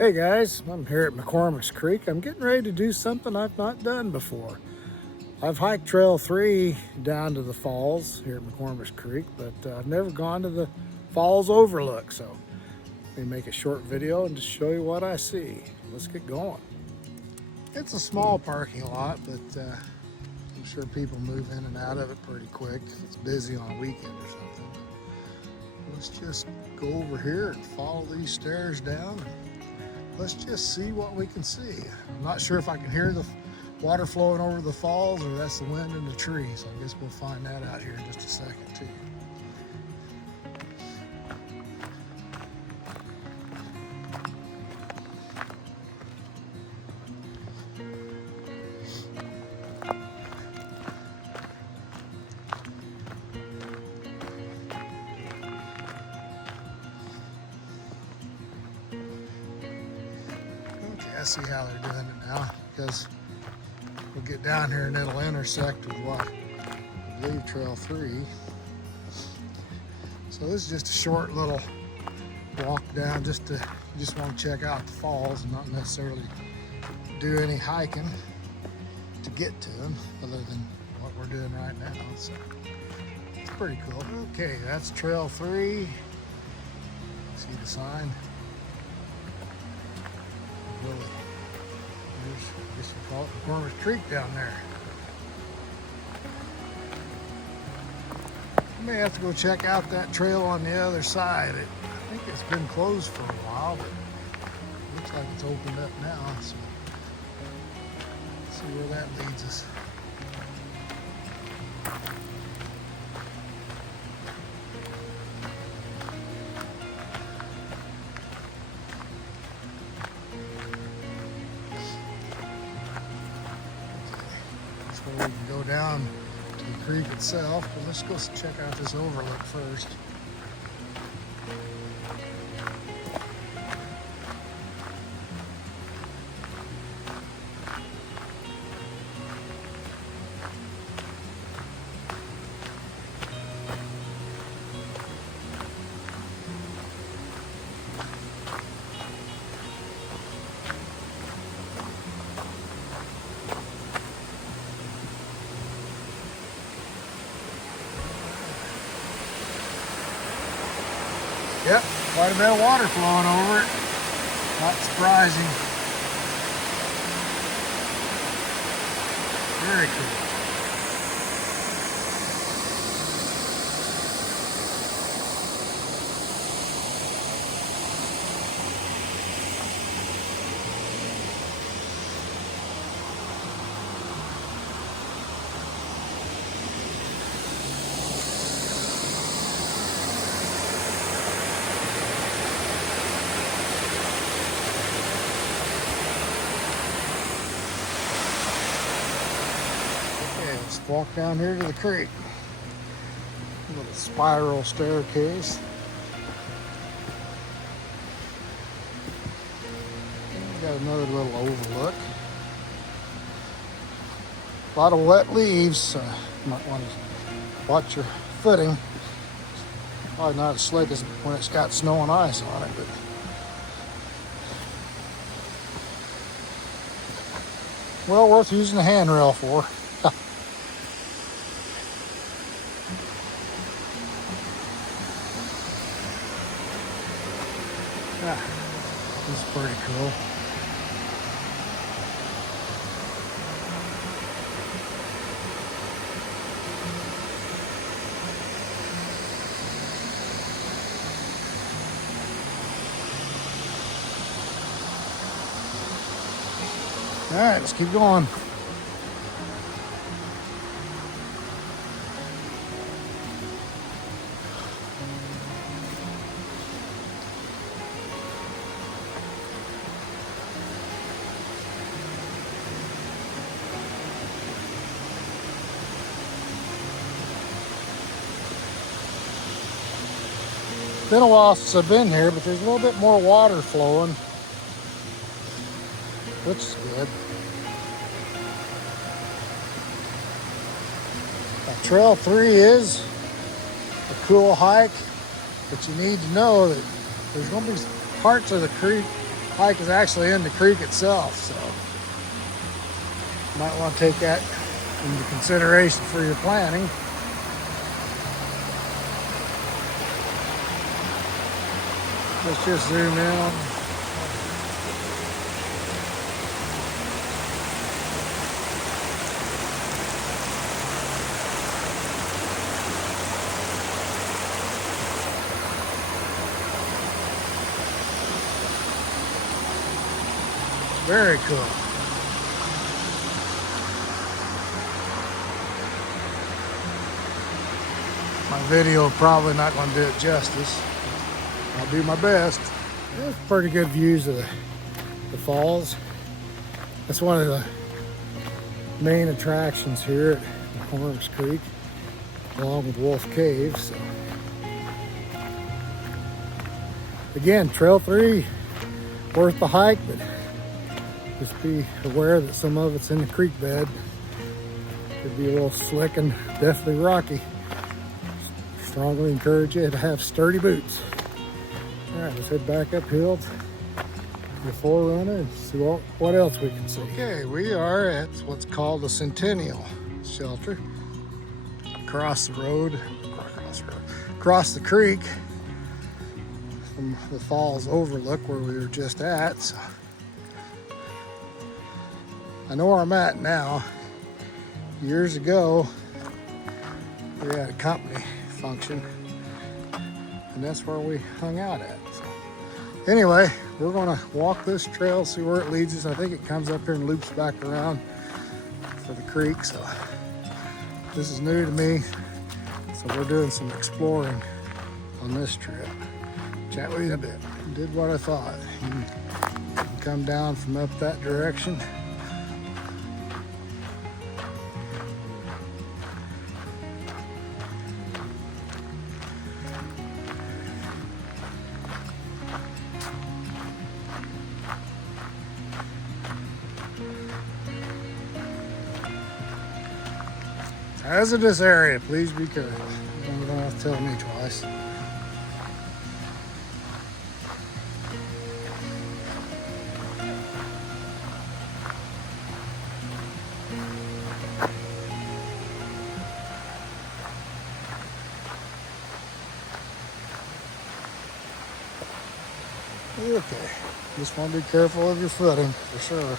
Hey guys, I'm here at McCormick's Creek. I'm getting ready to do something I've not done before. I've hiked Trail 3 down to the falls here at McCormick's Creek, but I've never gone to the Falls Overlook, so let me make a short video and just show you what I see. Let's get going. It's a small parking lot, but I'm sure people move in and out of it pretty quick. It's busy on a weekend or something. Let's just go over here and follow these stairs down. Let's just see what we can see. I'm not sure if I can hear the water flowing over the falls or that's the wind in the trees. I guess we'll find that out here in just a second too. I see how they're doing it now, because we'll get down here and it'll intersect with what I believe Trail 3. So this is just a short little walk down, just want to check out the falls and not necessarily do any hiking to get to them, other than what we're doing right now. So it's pretty cool. Okay, that's Trail 3. See the sign? Really, there's, I guess you call it McCormick's Creek down there. I may have to go check out that trail on the other side. I think it's been closed for a while, but it looks like it's opened up now. So let's see where that leads us. We can go down to the creek itself, but let's go check out this overlook first. Yep, quite a bit of water flowing over it. Not surprising. Very cool. Let's walk down here to the creek. A little spiral staircase. And we got another little overlook. A lot of wet leaves, so you might want to watch your footing. Probably not as slick as when it's got snow and ice on it, but well worth using the handrail for. Yeah, this is pretty cool. All right, let's keep going. Been a while since I've been here, but there's a little bit more water flowing, which is good. Now, Trail 3 is a cool hike, but you need to know that there's going to be parts of the creek hike is actually in the creek itself, so you might want to take that into consideration for your planning. Let's just zoom in on. Very cool. My video probably not going to do it justice. I'll do my best. There's pretty good views of the falls. That's one of the main attractions here at McCormick's Creek, along with Wolf Cave. So, again, Trail 3, worth the hike, but just be aware that some of it's in the creek bed. Could be a little slick and definitely rocky. Strongly encourage you to have sturdy boots. All right, let's head back uphill to the Forerunner and see what else we can see. Okay, we are at what's called the Centennial Shelter. Across the creek from the Falls Overlook where we were just at. So I know where I'm at now. Years ago, we had a company function, and that's where we hung out at. So, anyway, we're gonna walk this trail, see where it leads us. I think it comes up here and loops back around for the creek. So this is new to me. So we're doing some exploring on this trip. Chat with you in a bit. Did what I thought. You can come down from up that direction. Hazardous area, please be careful. You don't have to tell me twice. Okay, just want to be careful of your footing for sure.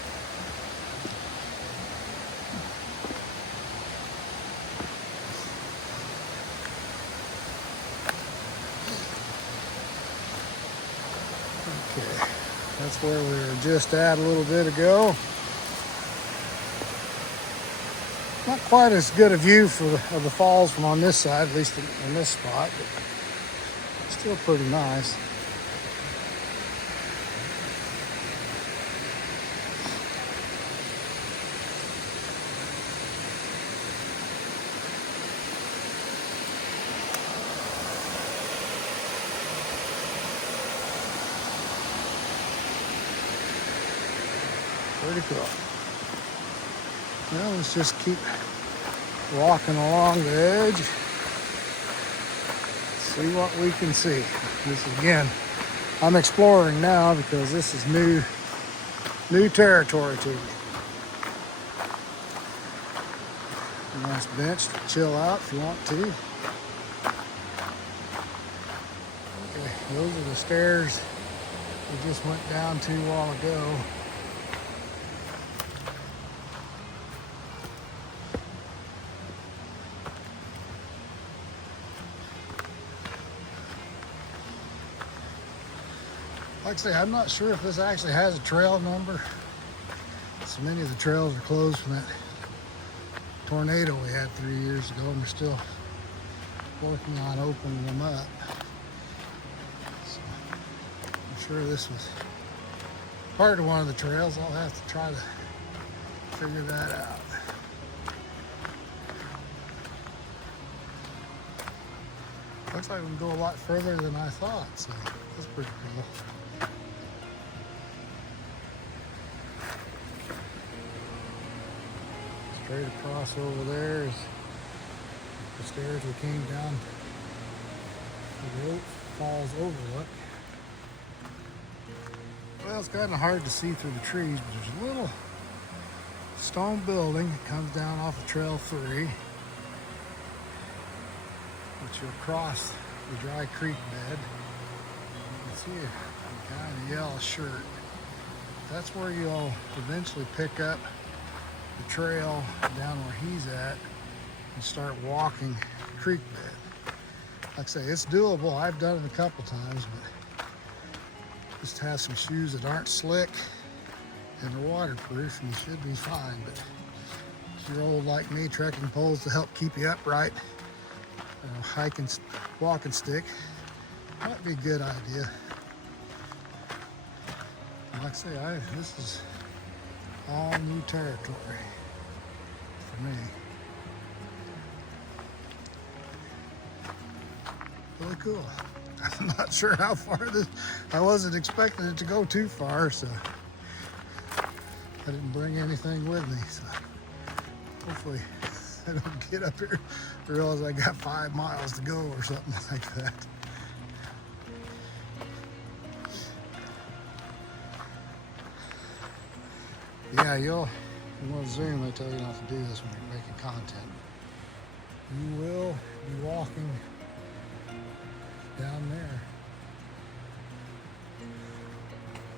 Okay, that's where we were just at a little bit ago. Not quite as good a view of the falls from on this side, at least in this spot, but still pretty nice. Pretty cool. Well, let's just keep walking along the edge. See what we can see. This again, I'm exploring now because this is new territory to me. A nice bench to chill out if you want to. Okay, those are the stairs we just went down to a while ago. Like I say, I'm not sure if this actually has a trail number. So many of the trails are closed from that tornado we had 3 years ago, and we're still working on opening them up. So I'm sure this was part of one of the trails. I'll have to try to figure that out. Looks like we can go a lot further than I thought, so that's pretty cool. Straight across over there is the stairs we came down to the Falls Overlook. Well, it's kind of hard to see through the trees, but there's a little stone building that comes down off of Trail 3, which you'll cross the dry creek bed. You can see a guy in a yellow shirt. That's where you'll eventually pick up the trail down where he's at and start walking the creek bed. Like I say, it's doable. I've done it a couple times, but just have some shoes that aren't slick and are waterproof and you should be fine. But if you're old like me, trekking poles to help keep you upright, hiking, walking stick might be a good idea. Like I say, this is all new territory for me. Really cool. I'm not sure how far this, I wasn't expecting it to go too far, so I didn't bring anything with me. So hopefully I don't get up here and realize I got 5 miles to go or something like that. Yeah, you want to zoom, I tell you not to do this when you're making content. You will be walking down there.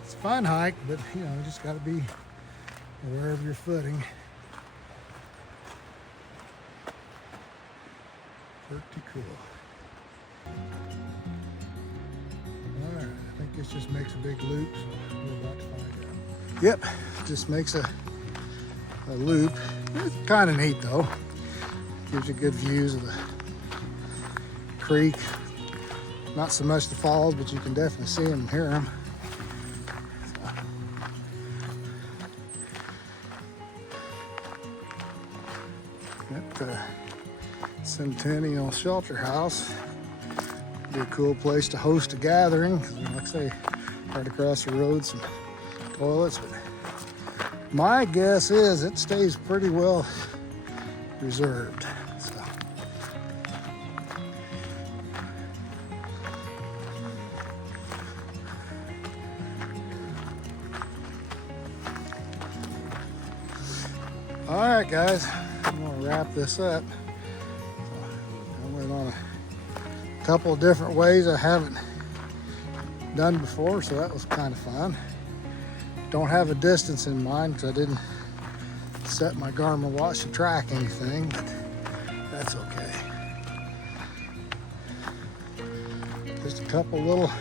It's a fun hike, but you just got to be aware of your footing. Pretty cool. All right, I think this just makes a big loop, so we're about to find out. Yep, just makes a loop. It's kind of neat though. Gives you good views of the creek. Not so much the falls, but you can definitely see them and hear them. At the Centennial Shelter House. Be a cool place to host a gathering. Like I say, right across the road, some toilets. But my guess is it stays pretty well reserved. So. All right, guys, I'm gonna wrap this up. I went on a couple of different ways I haven't done before, so that was kind of fun. Don't have a distance in mind because I didn't set my Garmin watch to track anything, but that's okay. Just a couple little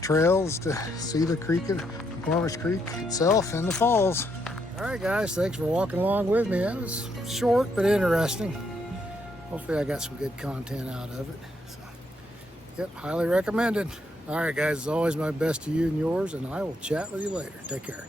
trails to see the creek, McCormick's Creek itself and the falls. All right, guys, thanks for walking along with me. That was short but interesting. Hopefully I got some good content out of it. So, yep, highly recommended. All right, guys, as always, my best to you and yours, and I will chat with you later. Take care.